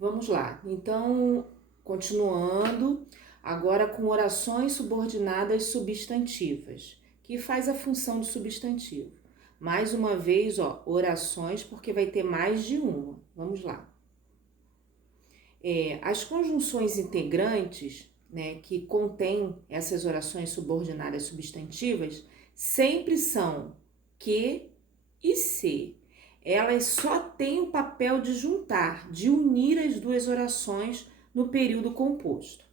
Vamos lá. Então, continuando, agora com orações subordinadas substantivas, que faz a função de substantivo. Mais uma vez, ó, orações, porque vai ter mais de uma. Vamos lá. As conjunções integrantes, né, que contêm essas orações subordinadas substantivas, sempre são que e se. Elas só têm o papel de juntar, de unir as duas orações no período composto.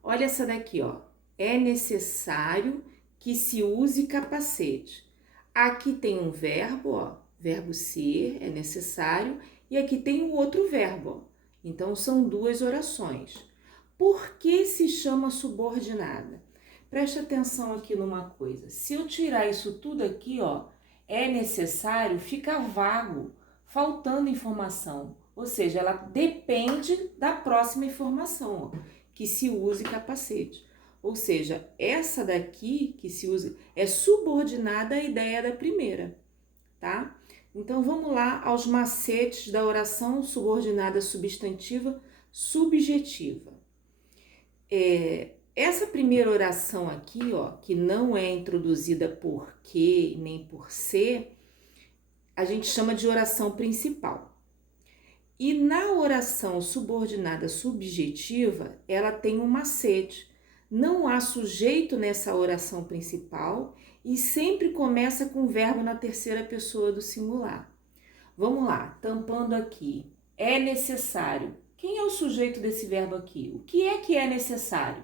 Olha essa daqui, ó. É necessário que se use capacete. Aqui tem um verbo, ó, verbo ser, é necessário, e aqui tem o outro verbo, ó. Então são duas orações. Por que se chama subordinada? Preste atenção aqui numa coisa. Se eu tirar isso tudo aqui, ó, é necessário, fica vago, faltando informação. Ou seja, ela depende da próxima informação, ó, que se use capacete. Ou seja, essa daqui que se usa é subordinada à ideia da primeira, tá? Então vamos lá aos macetes da oração subordinada substantiva subjetiva. Essa primeira oração aqui, ó, que não é introduzida por que nem por se, a gente chama de oração principal. E na oração subordinada subjetiva, ela tem um macete. Não há sujeito nessa oração principal e sempre começa com o verbo na terceira pessoa do singular. Vamos lá, tampando aqui. É necessário. Quem é o sujeito desse verbo aqui? O que é necessário?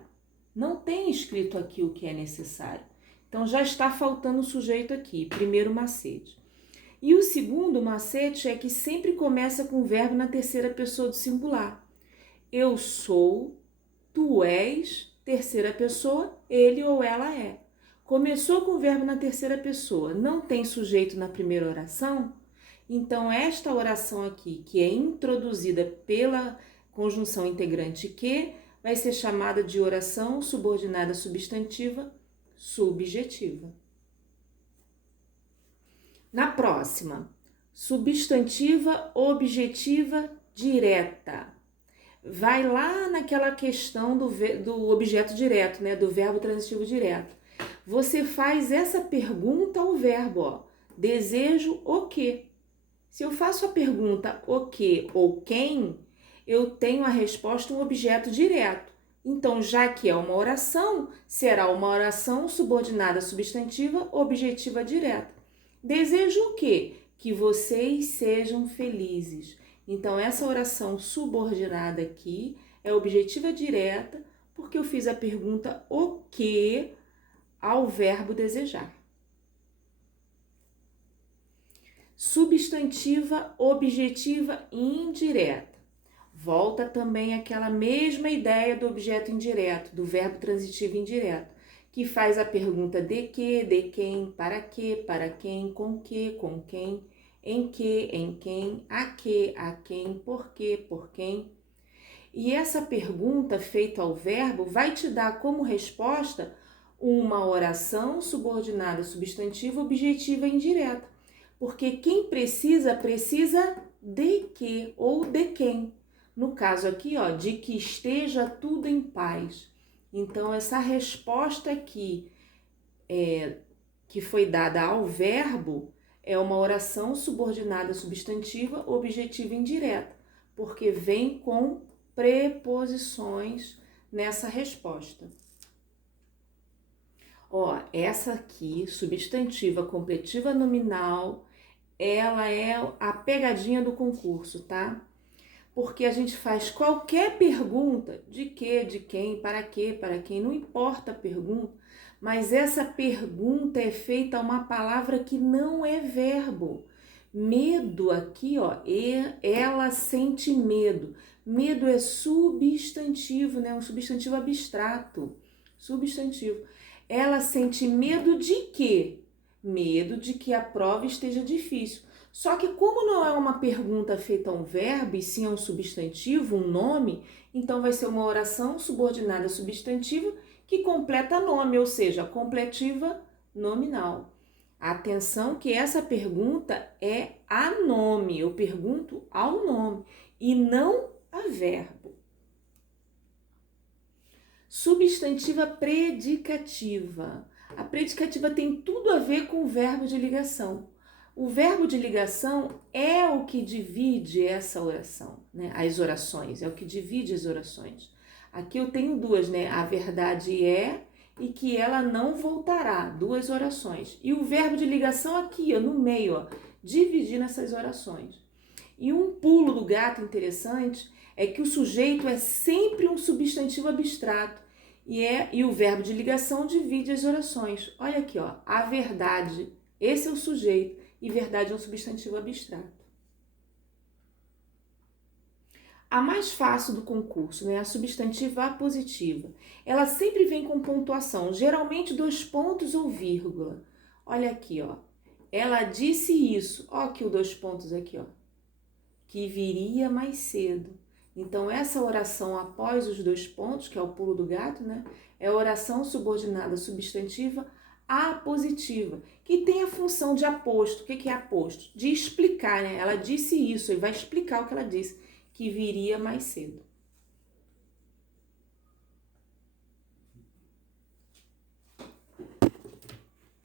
Não tem escrito aqui o que é necessário. Então já está faltando o sujeito aqui, primeiro macete. E o segundo macete é que sempre começa com o verbo na terceira pessoa do singular. Eu sou, tu és, terceira pessoa, ele ou ela é. Começou com o verbo na terceira pessoa, não tem sujeito na primeira oração? Então esta oração aqui, que é introduzida pela conjunção integrante que, vai ser chamada de oração subordinada substantiva subjetiva. Na próxima, substantiva objetiva direta. Vai lá naquela questão do objeto direto, né, do verbo transitivo direto. Você faz essa pergunta ao verbo, ó, desejo o quê? Se eu faço a pergunta o que ou quem, eu tenho a resposta um objeto direto. Então, já que é uma oração, será uma oração subordinada substantiva objetiva direta. Desejo o quê? Que vocês sejam felizes. Então, essa oração subordinada aqui é objetiva direta, porque eu fiz a pergunta o que ao verbo desejar. Substantiva objetiva indireta. Volta também aquela mesma ideia do objeto indireto, do verbo transitivo indireto, que faz a pergunta de quem, para quem, com quem, em quem, a quem, por quem. E essa pergunta feita ao verbo vai te dar como resposta uma oração subordinada substantiva objetiva indireta. Porque quem precisa de que ou de quem. No caso aqui, ó, de que esteja tudo em paz. Então, essa resposta aqui que foi dada ao verbo é uma oração subordinada substantiva objetiva indireta, porque vem com preposições nessa resposta. Ó, essa aqui, substantiva completiva nominal, ela é a pegadinha do concurso, tá? Porque a gente faz qualquer pergunta, de que, de quem, para quem, não importa a pergunta, mas essa pergunta é feita a uma palavra que não é verbo. Medo aqui, ó, ela sente medo. Medo é substantivo, né? Um substantivo abstrato. Substantivo. Ela sente medo de quê? Medo de que a prova esteja difícil. Só que como não é uma pergunta feita a um verbo, e sim a um substantivo, um nome, então vai ser uma oração subordinada substantiva que completa nome, ou seja, completiva nominal. Atenção que essa pergunta é a nome, eu pergunto ao nome e não a verbo. Substantiva predicativa. A predicativa tem tudo a ver com o verbo de ligação. O verbo de ligação é o que divide essa oração, né? As orações, é o que divide as orações. Aqui eu tenho duas, né? A verdade é e que ela não voltará, duas orações. E o verbo de ligação aqui, ó, no meio, ó, dividindo essas orações. E um pulo do gato interessante é que o sujeito é sempre um substantivo abstrato e o verbo de ligação divide as orações. Olha aqui, ó, a verdade, esse é o sujeito e verdade é um substantivo abstrato. A mais fácil do concurso, né, a substantiva apositiva. Ela sempre vem com pontuação, geralmente 2 pontos ou vírgula. Olha aqui, ó. Ela disse isso. Ó aqui os 2 pontos aqui, ó. Que viria mais cedo. Então, essa oração após os 2 pontos, que é o pulo do gato, né? É a oração subordinada substantiva apositiva, que tem a função de aposto. O que é aposto? De explicar, né? Ela disse isso e vai explicar o que ela disse, que viria mais cedo.